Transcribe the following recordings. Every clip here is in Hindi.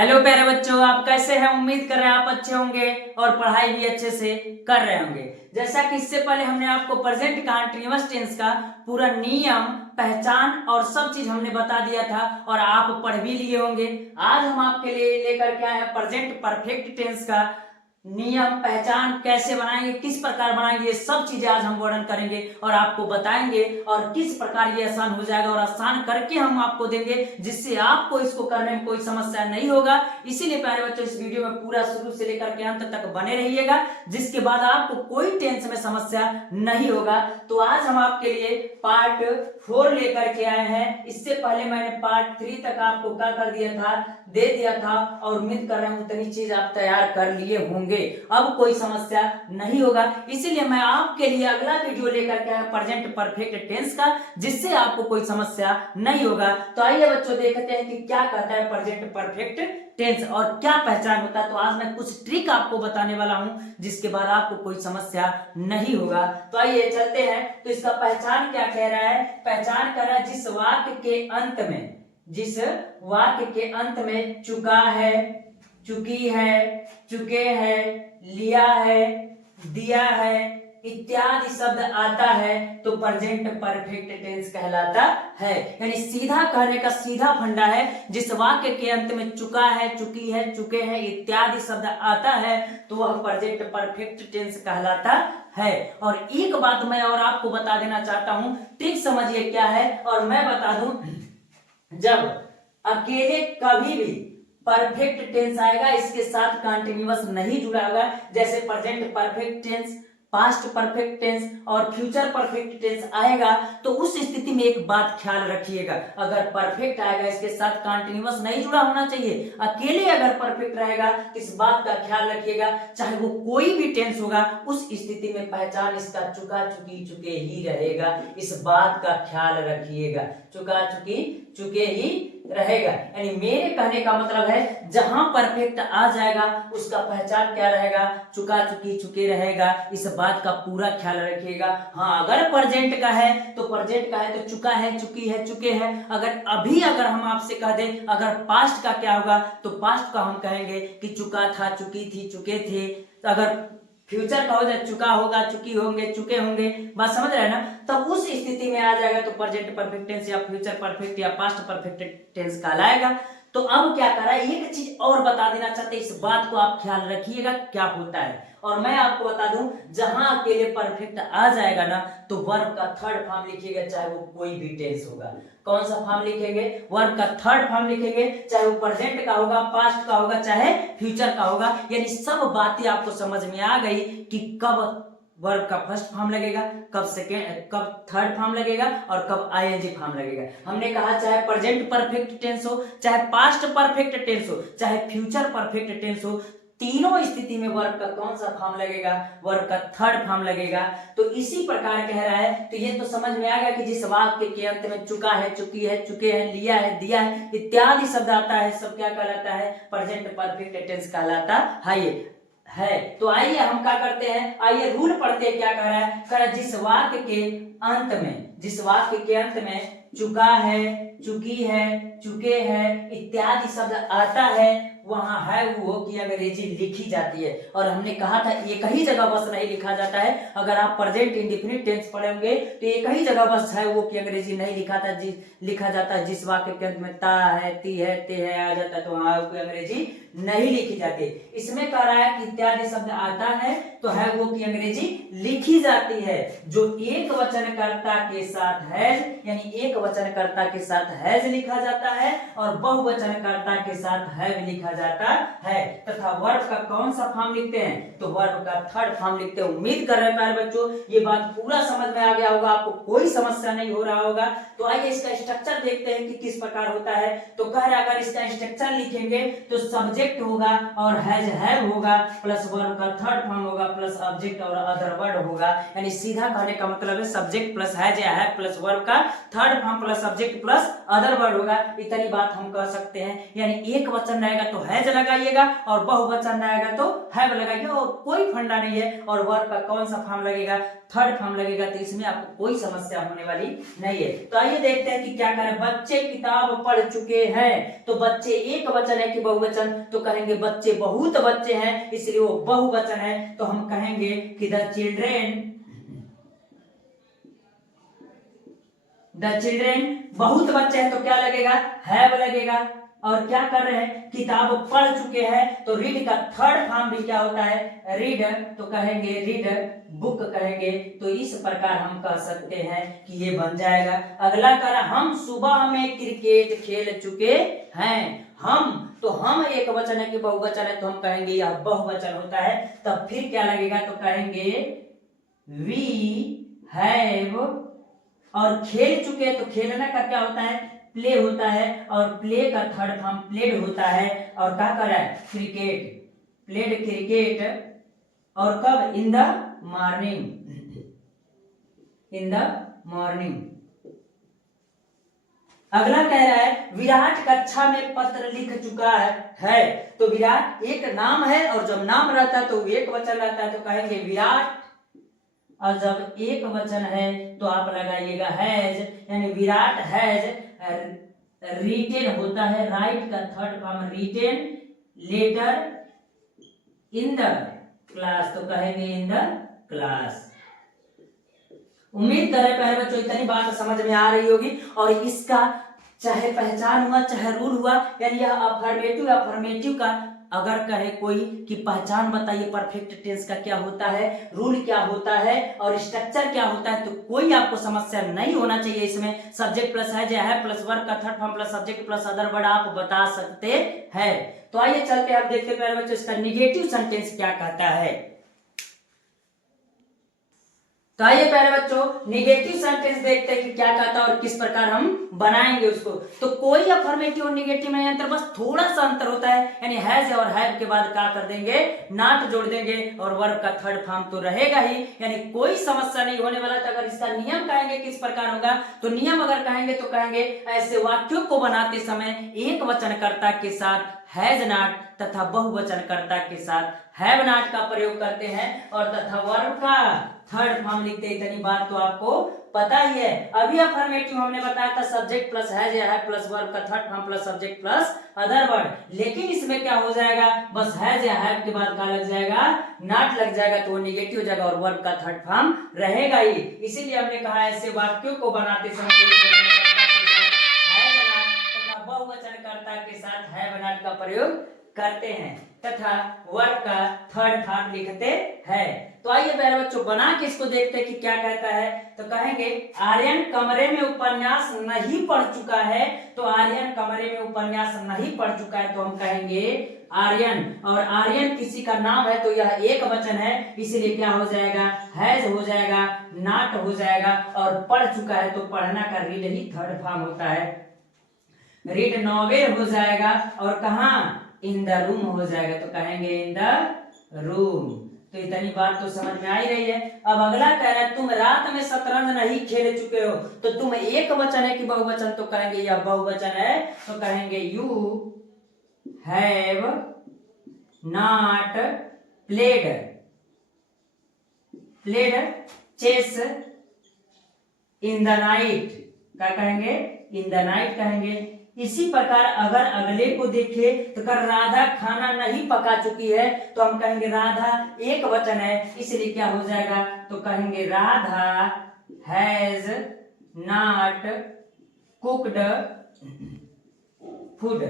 हेलो प्यारे बच्चों, आप कैसे हैं? उम्मीद कर रहे हैं आप अच्छे होंगे और पढ़ाई भी अच्छे से कर रहे होंगे। जैसा कि इससे पहले हमने आपको प्रेजेंट कंटीन्यूअस टेंस का पूरा नियम, पहचान और सब चीज हमने बता दिया था और आप पढ़ भी लिए होंगे। आज हम आपके लिए लेकर के आए हैं प्रेजेंट परफेक्ट टेंस का नियम, पहचान कैसे बनाएंगे, किस प्रकार बनाएंगे, ये सब चीजें आज हम वर्णन करेंगे और आपको बताएंगे और किस प्रकार ये आसान हो जाएगा और आसान करके हम आपको देंगे जिससे आपको इसको करने में कोई समस्या नहीं होगा। इसीलिए प्यारे बच्चों इस वीडियो में पूरा शुरू से लेकर के अंत तक बने रहिएगा, जिसके बाद आपको कोई टेंस में समस्या नहीं होगा। तो आज हम आपके लिए पार्ट 4 लेकर के आए हैं। इससे पहले मैंने पार्ट 3 तक आपको क्या कर दिया था, दे दिया था और उम्मीद कर रहा हूं उतनी चीज आप तैयार कर लिए होंगे। अब कोई समस्या नहीं होगा। इसीलिए मैं आपके लिए अगला वीडियो लेकर के आया प्रेजेंट परफेक्ट टेंस का, जिससे आपको कोई समस्या नहीं होगा। तो आइए बच्चों देखते हैं कि क्या कहता है प्रेजेंट परफेक्ट टेंस और क्या पहचान होता है। तो आज मैं कुछ ट्रिक आपको बताने वाला हूं जिसके बाद आपको कोई समस्या नहीं होगा। तो आइए चलते हैं। तो इसका पहचान क्या कह रहा है? पहचान कह रहा है जिस वाक्य के अंत में, जिस वाक्य के अंत में चुका है, चुकी है, चुके हैं, लिया है, दिया है इत्यादि शब्द आता है तो प्रेजेंट परफेक्ट टेंस कहलाता है। यानी सीधा कहने का सीधा फंडा है, जिस वाक्य के अंत में चुका है, चुकी है, चुके हैं इत्यादि शब्द आता है तो वह प्रेजेंट परफेक्ट टेंस कहलाता है। और एक बात मैं और आपको बता देना चाहता हूं, ट्रिक समझिए क्या है और मैं बता दूं। जब अकेले कभी भी परफेक्ट टेंस आएगा, इसके साथ कंटिन्यूअस नहीं जुड़ा होगा, जैसे present perfect tense, past perfect tense और फ्यूचर परफेक्ट टेंस आएगा, तो उस स्थिति में एक बात ख्याल रखिएगा, अगर परफेक्ट आएगा इसके साथ कंटिन्यूअस नहीं जुड़ा होना चाहिए। अकेले अगर परफेक्ट रहेगा इस बात का ख्याल रखिएगा, चाहे वो कोई भी टेंस होगा उस स्थिति में पहचान इसका चुका, चुकी, चुके ही रहेगा। इस बात का ख्याल रखिएगा, चुका, चुकी, चुके ही रहेगा। यानी मेरे कहने का मतलब है जहां परफेक्ट आ जाएगा उसका पहचान क्या रहेगा, चुका, चुकी, चुके रहेगा। इस बात का पूरा ख्याल रखिएगा। हाँ, अगर प्रेजेंट का है तो प्रेजेंट का है तो चुका है, चुकी है, चुके हैं। अगर हम आपसे कह दें अगर पास्ट का क्या होगा तो पास्ट का हम कहेंगे कि चुका था, चुकी थी, चुके थे। अगर फ्यूचर का हो जाए चुका होगा, चुकी होंगे, चुके होंगे। बात समझ रहे हैं ना? तब उस स्थिति में आ जाएगा तो प्रेजेंट परफेक्ट टेंस या फ्यूचर परफेक्ट या पास्ट परफेक्ट टेंस कहलाएगा। तो अब क्या करा, एक चीज और बता देना चाहते हैं, इस बात को आप ख्याल रखिएगा क्या होता है। और मैं आपको बता दूं, जहां अकेले परफेक्ट आ जाएगा ना तो वर्ब का थर्ड फॉर्म लिखिएगा, चाहे वो कोई भी टेंस होगा। कौन सा फॉर्म लिखेंगे? वर्ब का थर्ड फॉर्म लिखेंगे, चाहे वो प्रेजेंट का होगा, पास्ट का होगा, चाहे फ्यूचर का होगा। यानी सब बातें आपको समझ में आ गई कि कब वर्ब का फर्स्ट फॉर्म लगेगा, कब सेकेंड, कब थर्ड फॉर्म लगेगा और कब आईएनजी फॉर्म लगेगा। हमने कहा चाहे प्रेजेंट परफेक्ट टेंस हो, चाहे पास्ट परफेक्ट टेंस हो, चाहे फ्यूचर परफेक्ट टेंस हो, तीनों स्थिति में वर्ब का कौन सा फॉर्म लगेगा? वर्ब का थर्ड फॉर्म लगेगा। तो इसी प्रकार कह रहा है, तो ये तो समझ में आ गया कि जिस वाक्य के अंत में चुका है, चुकी है, चुके हैं, लिया है, दिया है इत्यादि शब्द आता है, सब क्या कहलाता है? प्रेजेंट परफेक्ट टेंस कहलाता है। तो आइए हम क्या करते हैं, आइए रूल पढ़ते हैं। क्या कह रहा है? कह रहा है जिस वाक्य के अंत में, जिस वाक्य के अंत में चुका है, चुकी है, चुके हैं इत्यादि शब्द आता है वहां है वो की अंग्रेजी लिखी जाती है। और हमने कहा था एक ही जगह बस नहीं लिखा जाता है। अगर आप प्रेजेंट इंडेफिनिट टेंस पढ़ेंगे तो एक ही जगह बस है वो की अंग्रेजी नहीं लिखा जाता है। जिस वाक्य के अंत में ता है, ती है, ते है आ जाता है तो वहां कोई अंग्रेजी नहीं लिखी जाती। इसमें कह रहा है कि इत्यादि शब्द आता है तो है वो की अंग्रेजी लिखी जाती है, जो एक वचनकर्ता के साथ हैज, यानी एक वचनकर्ता के साथ हैज लिखा जाता है और बहुवचनकर्ता के साथ हैव लिखा जाता है। तथा वर्ब का कौन सा फॉर्म लिखते हैं? तो वर्ब का थर्ड फॉर्म लिखते हैं। उम्मीद कर रहे हैं बच्चों ये बात पूरा समझ में आ गया होगा, आपको कोई समस्या नहीं हो रहा होगा। तो आइए इसका स्ट्रक्चर देखते हैं कि किस प्रकार होता है। तो कह रहा है अगर इसका स्ट्रक्चर लिखेंगे तो सब्जेक्ट होगा और हैज हैव होगा, प्लस वर्ब का थर्ड फॉर्म होगा, प्लस ऑब्जेक्ट और अदर वर्ड होगा। यानी सीधा कहने का मतलब है सब्जेक्ट प्लस हैज या हैव प्लस वर्ब का third form plus subject plus other word होगा, इतनी बात हम कह सकते हैं। यानी एक वचन रहेगा तो हैज लगाइएगा और बहुवचन रहेगा तो हैव लगाइएगा, और कोई फंडा नहीं है। और वर्ब का कौन सा फॉर्म लगेगा, थर्ड फॉर्म लगेगा, तो इसमें आपको कोई समस्या होने वाली नहीं है। तो आइए देखते हैं कि क्या करें। बच्चे किताब पढ़ चुके हैं, तो बच्चे एक वचन है कि बहुवचन, तो कहेंगे बच्चे बहुत बच्चे हैं, इसलिए वो बहुवचन है। तो हम कहेंगे कि द चिल्ड्रेन बहुत बच्चे हैं, तो क्या लगेगा, हैव लगेगा। और क्या कर रहे हैं, किताब पढ़ चुके हैं, तो रीड का थर्ड फॉर्म भी क्या होता है, रीड, तो कहेंगे रीड बुक कहेंगे। तो इस प्रकार हम कह सकते हैं कि ये बन जाएगा। अगला कर, हम सुबह में क्रिकेट खेल चुके हैं। हम, तो हम एक वचन है कि बहुवचन है, तो हम कहेंगे यह बहुवचन होता है। तब फिर क्या लगेगा, तो कहेंगे वी हैव, और खेल चुके, तो खेलना का क्या होता है, प्ले होता है, और प्ले का थर्ड फॉर्म प्लेड होता है। और क्या कर रहा है, क्रिकेट, प्लेड क्रिकेट, और कब, इन the morning, in the morning. अगला कह रहा है विराट कक्षा में पत्र लिख चुका है। तो विराट एक नाम है, और जब नाम रहता है तो एक वचन रहता है, तो कहेंगे विराट, और जब एक वचन है तो आप लगाइएगा हैज, यानी विराट हैज रिटेन होता है, राइट का third form written letter in the class, तो कहेंगे इन द क्लास। उम्मीद करें प्यारे बच्चों इतनी बात समझ में आ रही होगी। और इसका चाहे पहचान हुआ चाहे रूल हुआ, यानी यह अफर्मेटिव का अगर कहे कोई कि पहचान बताइए परफेक्ट टेंस का क्या होता है, रूल क्या होता है और स्ट्रक्चर क्या होता है, तो कोई आपको समस्या नहीं होना चाहिए। इसमें सब्जेक्ट प्लस है प्लस वर्ब का third form plus subject plus other word आप बता सकते हैं। तो आइए चलते हैं, आप देखते हैं प्यारे बच्चों इसका निगेटिव सेंटेंस क्या कहता है। तो आइए प्यारे बच्चों निगेटिव सेंटेंस देखते हैं कि क्या कहता है और किस प्रकार हम बनाएंगे उसको। तो कोई अफर्मेटिव और निगेटिव में अंतर, बस थोड़ा सा अंतर होता है, यानी हैज और हैव के बाद क्या कर देंगे, नॉट जोड़ देंगे, और वर्ब का थर्ड फॉर्म तो रहेगा ही, यानी कोई समस्या नहीं होने वाला। तो अगर इसका नियम कहेंगे किस प्रकार होगा, तो नियम अगर कहेंगे तो कहेंगे ऐसे वाक्यों को बनाते समय एक वचनकर्ता के साथ हैज नॉट तथा बहुवचनकर्ता के साथ हैव नॉट का प्रयोग करते हैं, और तथा वर्ब का थर्ड फॉर्म लिखते हैं। इतनी बात तो आपको पता ही है। अभी अफर्मेटिव हमने बताया था सब्जेक्ट प्लस हैज या है प्लस वर्ब का third form plus subject plus other word, लेकिन इसमें क्या हो जाएगा, बस हैज या हैव के बाद क्या लग जाएगा, नॉट लग जाएगा, तो वो निगेटिव हो जाएगा और वर्ब का थर्ड फॉर्म रहेगा ही। इसीलिए हमने कहा ऐसे वाक्यों को बनाते समय बहुवचनकर्ता के साथ हैव नॉट का प्रयोग करते हैं तथा वर्ब का थर्ड फॉर्म लिखते हैं। तो आइए प्यारे बच्चों बना के इसको देखते हैं कि क्या कहता है। तो कहेंगे आर्यन कमरे में उपन्यास नहीं पढ़ चुका है। तो आर्यन कमरे में उपन्यास नहीं पढ़ चुका है, तो हम कहेंगे आर्यन, और आर्यन किसी का नाम है तो यह एक वचन है, इसलिए क्या हो जाएगा, हैज हो जाएगा, नॉट हो जाएगा, और पढ़ चुका है तो पढ़ना का रीड ही थर्ड फॉर्म होता है, रीड नॉवेल हो जाएगा, और कहा इन द रूम हो जाएगा, तो कहेंगे इन द रूम। तो इतनी बात तो समझ में आ ही रही है। अब अगला कह रहा है तुम रात में शतरंज नहीं खेल चुके हो। तो तुम एक वचन है कि बहुवचन, तो कहेंगे यह बहुवचन है, तो कहेंगे you have not played chess in the night, क्या कहेंगे, इन द नाइट कहेंगे। इसी प्रकार अगर अगले को देखे तो कर राधा खाना नहीं पका चुकी है, तो हम कहेंगे राधा एक वचन है, इसलिए क्या हो जाएगा, तो कहेंगे Radha has not cooked food,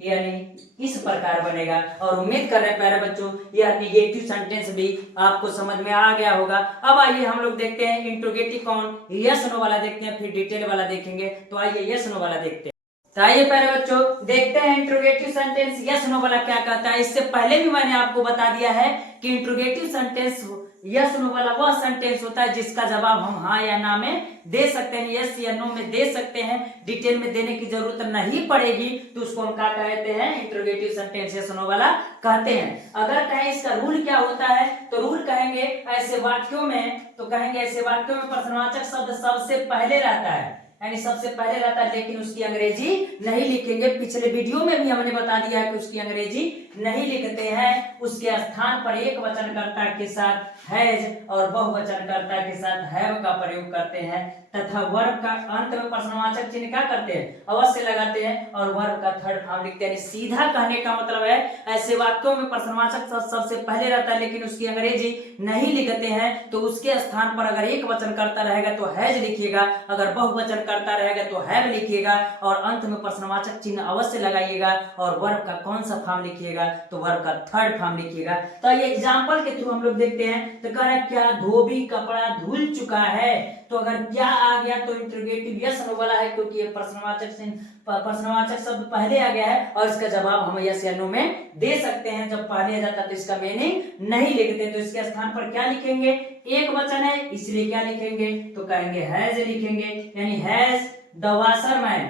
यानी इस प्रकार बनेगा। और उम्मीद कर रहे हैं प्यारे बच्चों यह निगेटिव सेंटेंस भी आपको समझ में आ गया होगा। अब आइए हम लोग देखते हैं इंट्रोगेटिव कौन, यस नो वाला देखते हैं, फिर डिटेल वाला देखेंगे। तो आइए यस नो वाला देखते हैं। तो आइए प्यारे बच्चों देखते हैं इंट्रोगेटिव सेंटेंस यस नो वाला क्या कहता है। इससे पहले भी मैंने आपको बता दिया है कि इंट्रोगेटिव सेंटेंस यस नो वाला वह सेंटेंस होता है जिसका जवाब हम हाँ या ना में दे सकते हैं, यस या नो में दे सकते हैं, डिटेल में देने की जरूरत नहीं पड़ेगी, तो उसको हम क्या कहते हैं, इंट्रोगेटिव सेंटेंस यस नो वाला कहते हैं। अगर कहें इसका रूल क्या होता है, तो रूल कहेंगे ऐसे वाक्यों में, तो कहेंगे ऐसे वाक्यों में प्रश्नवाचक शब्द सबसे पहले रहता है, यानी सबसे पहले रहता है, लेकिन उसकी अंग्रेजी नहीं लिखेंगे। पिछले वीडियो में भी हमने बता दिया है कि उसकी अंग्रेजी नहीं लिखते हैं। उसके स्थान पर एक वचनकर्ता के साथ हैज और बहुवचनकर्ता के साथ हैव का प्रयोग करते हैं तथा वर्ब का अंत में प्रश्नवाचक चिन्ह क्या करते हैं, अवश्य लगाते हैं और वर्ब का थर्ड फॉर्म लिखते हैं। सीधा कहने का मतलब है ऐसे वाक्यों में प्रश्नवाचक सबसे पहले रहता है लेकिन उसकी अंग्रेजी नहीं लिखते हैं, तो उसके स्थान पर अगर एक वचनकर्ता रहेगा तो हैज लिखिएगा, अगर बहुवचनकर्ता रहेगा तो हैव लिखिएगा और अंत में प्रश्नवाचक चिन्ह अवश्य लगाइएगा और वर्ब का कौन सा फॉर्म लिखिएगा, तो वर्ब का थर्ड फॉर्म लिखिएगा। तो ये एग्जांपल के थ्रू हम लोग देखते हैं। तो कह रहा है क्या धोबी कपड़ा धुल चुका है, तो अगर क्या आ गया तो इंटरोगेटिव यस होने वाला है, क्योंकि ये प्रश्नवाचक शब्द पहले आ गया है और इसका जवाब हम यस या नो में दे सकते हैं। जब पहले आ जाता है तो इसका मीनिंग नहीं लिखते, तो इसके स्थान पर क्या लिखेंगे, एक वचन है इसलिए क्या लिखेंगे, तो कहेंगे हैज लिखेंगे, यानी has the washerman,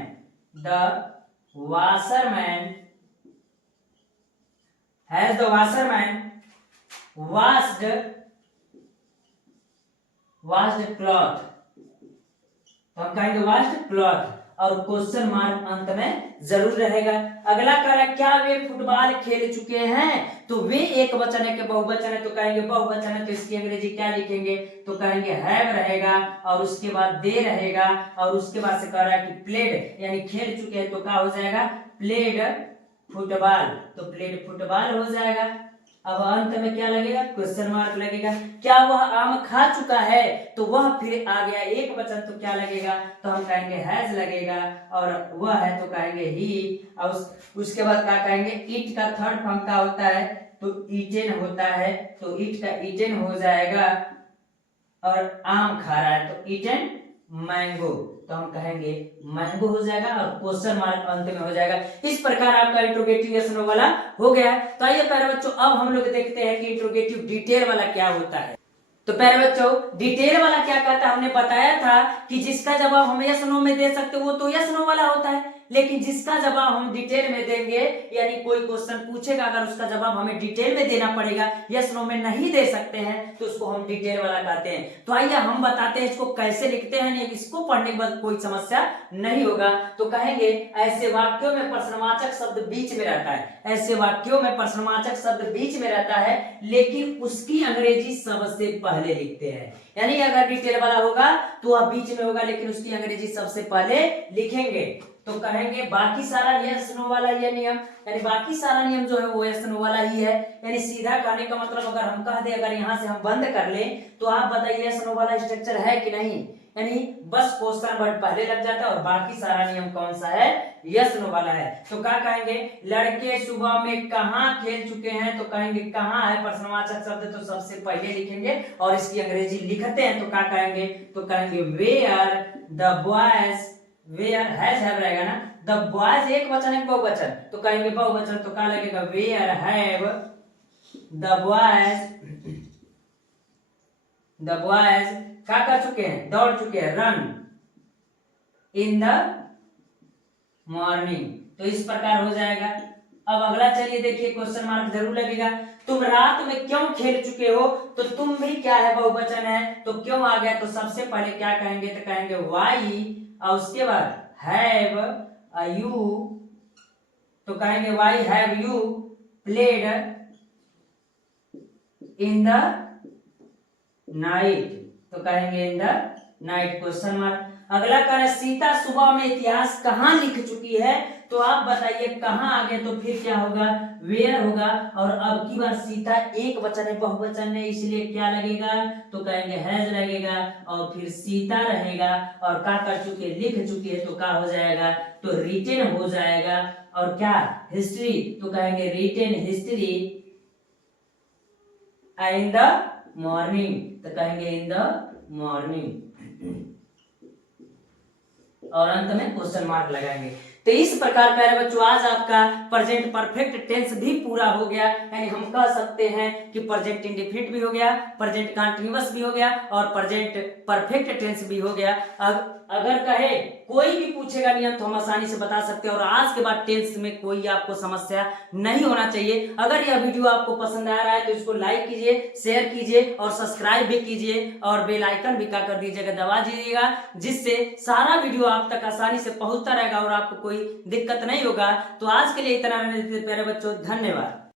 the washerman has the washerman washed cloth, तो हम कहेंगे washed cloth और क्वेश्चन मार्क अंत में जरूर रहेगा। अगला कह रहा है क्या वे फुटबॉल खेल चुके हैं, तो वे एक वचन है कि बहुवचन है, तो कहेंगे बहुवचन है, तो इसकी अंग्रेजी क्या लिखेंगे, तो कहेंगे हैव रहेगा और उसके बाद दे रहेगा और उसके बाद से कह रहा है कि प्लेड यानी खेल चुके हैं, तो क्या हो जाएगा प्लेड फुटबॉल, तो प्लेड फुटबॉल हो जाएगा। अब अंत में क्या लगेगा, क्वेश्चन मार्क लगेगा। क्या वह आम खा चुका है, तो वह फिर आ गया एक वचन, तो क्या लगेगा, तो हम कहेंगे हैज लगेगा और वह है तो कहेंगे ही। और उसके बाद क्या कहेंगे, ईट का थर्ड फॉर्म क्या होता है, तो ईटेन होता है, तो ईट का ईटेन हो जाएगा और आम खा रहा है तो ईटेन मैंगो, तो हम कहेंगे मैंगो हो जाएगा और क्वेश्चन मार्क अंत में हो जाएगा। इस प्रकार आपका इंट्रोगेटिव यस नो वाला हो गया है। तो आइए प्यारे बच्चों अब हम लोग देखते हैं कि इंट्रोगेटिव डिटेल वाला क्या होता है। तो प्यारे बच्चों डिटेल वाला क्या कहता है, हमने बताया था कि जिसका जवाब हम यस नो में दे सकते वो तो यस नो वाला होता है, लेकिन जिसका जवाब हम डिटेल में देंगे यानी कोई क्वेश्चन पूछेगा अगर उसका जवाब हमें डिटेल में देना पड़ेगा, यस नो में नहीं दे सकते हैं तो उसको हम डिटेल वाला कहते हैं। तो आइए हम बताते हैं इसको कैसे लिखते हैं, इसको पढ़ने के बाद कोई समस्या नहीं होगा। तो कहेंगे ऐसे वाक्यों में प्रश्नवाचक शब्द बीच में रहता है, ऐसे वाक्यों में प्रश्नवाचक शब्द बीच में रहता है लेकिन उसकी अंग्रेजी सबसे पहले लिखते हैं। यानी अगर डिटेल वाला होगा तो वह बीच में होगा लेकिन उसकी अंग्रेजी सबसे पहले लिखेंगे। तो कहेंगे बाकी सारा यस नो वाला ये नियम, यानी बाकी सारा नियम जो है वो यस नो वाला ही है। यानी सीधा कहने का मतलब अगर हम कह दे अगर यहाँ से हम बंद कर लें तो आप बताइए यस नो वाला स्ट्रक्चर है कि नहीं, यानी बस क्वेश्चन वर्ड पहले लग जाता है और बाकी सारा नियम कौन सा है, यस नो वाला है। तो क्या कहेंगे, लड़के सुबह में कहाँ खेल चुके हैं, तो कहेंगे कहाँ है प्रश्नवाचक शब्द तो सबसे पहले लिखेंगे और इसकी अंग्रेजी लिखते हैं तो क्या कहेंगे, तो कहेंगे where the boys, where has have रहेगा ना, द बॉयज एक वचन है बहुवचन तो कहेंगे बहुवचन, तो क्या लगेगा वेयर हैव द बॉयज क्या कर चुके हैं, दौड़ चुके हैं, रन इन द मॉर्निंग। तो इस प्रकार हो जाएगा। अब अगला चलिए देखिए क्वेश्चन मार्क जरूर लगेगा, तुम रात में क्यों खेल चुके हो, तो तुम भी क्या है बहुवचन है तो क्यों आ गया, तो सबसे पहले क्या कहेंगे, तो कहेंगे वाई और उसके बाद हैव यू, तो कहेंगे why have you played in the night, तो कहेंगे इन द नाइट क्वेश्चन मार्क। अगला कह रहा है सीता सुबह में इतिहास कहाँ लिख चुकी है, तो आप बताइए कहाँ आ गए, तो फिर क्या होगा वेयर होगा और अब की बार सीता एक वचन है बहुवचन है इसलिए क्या लगेगा, तो कहेंगे हैज लगेगा और फिर सीता रहेगा और क्या कर चुके लिख चुके हैं तो क्या हो जाएगा, तो रिटेन हो जाएगा और क्या हिस्ट्री, तो कहेंगे written history in the morning, तो कहेंगे इन द मॉर्निंग और अंत में क्वेश्चन मार्क लगाएंगे। तो इस प्रकार प्यारे बच्चों आज आपका प्रेजेंट परफेक्ट टेंस भी पूरा हो गया, यानी हम कह सकते हैं कि प्रेजेंट इंडेफिनिट भी हो गया, प्रेजेंट कंटीन्यूअस भी हो गया और प्रेजेंट परफेक्ट टेंस भी हो गया। अगर कहे कोई भी पूछेगा नियम तो हम आसानी से बता सकते हैं और आज के बाद टेंस में कोई आपको समस्या नहीं होना चाहिए। अगर यह वीडियो आपको पसंद आ रहा है तो इसको लाइक कीजिए, शेयर कीजिए और सब्सक्राइब भी कीजिए और बेल आइकन भी क्या कर दीजिएगा, दबा दीजिएगा, जिससे सारा वीडियो आप तक आसानी से पहुंचता रहेगा और आपको कोई दिक्कत नहीं होगा। तो आज के लिए इतना रहने देते प्यारे बच्चों, धन्यवाद।